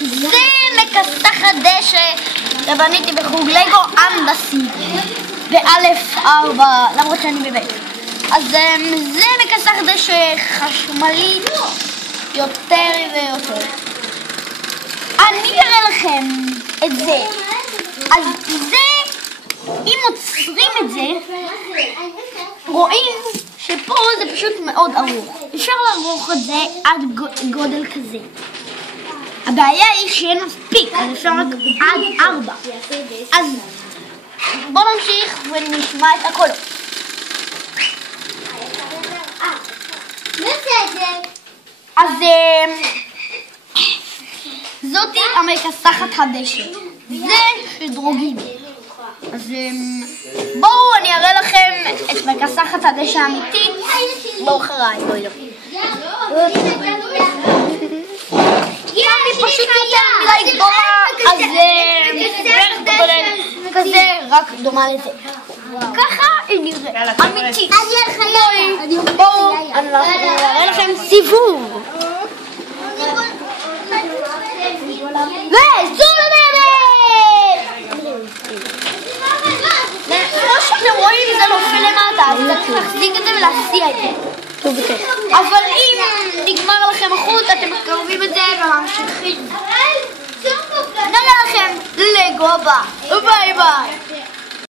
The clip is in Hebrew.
זה מכסתח הדשא שבניתי בחוג לגו הנדסי ב-א'4, למרות שאני בבית. אז זה מכסתח דשא חשמלי יותר ויותר. אני אראה לכם את זה. אז זה, אם עוצרים את זה, רואים שפה זה פשוט מאוד ארוך. אפשר לערוך את זה עד גודל כזה. הבעיה היא שאין מספיק, אז אפשר רק עד 4. אז בואו נמשיך ונשמע את הקולות. אז זאתי המכסתחת הדשא. זה שדרוגים. אז בואו אני אראה לכם את מכסתחת הדשא האמיתית. בואו אחריי. אני פשוט יותר מדי גדולה, אז כזה רק דומה לזה. ככה היא נראית, אמיתית. בואו אני אראה לכם סיבוב. וזו לדרך! כמו שאתם רואים זה נופל למטה, אז צריך להחזיק את זה ולהסיע את זה. אבל אם נגמר לכם החוט, אתם מקרבים את זה וממשיכים. נראה לכם לגו הבא. ביי ביי.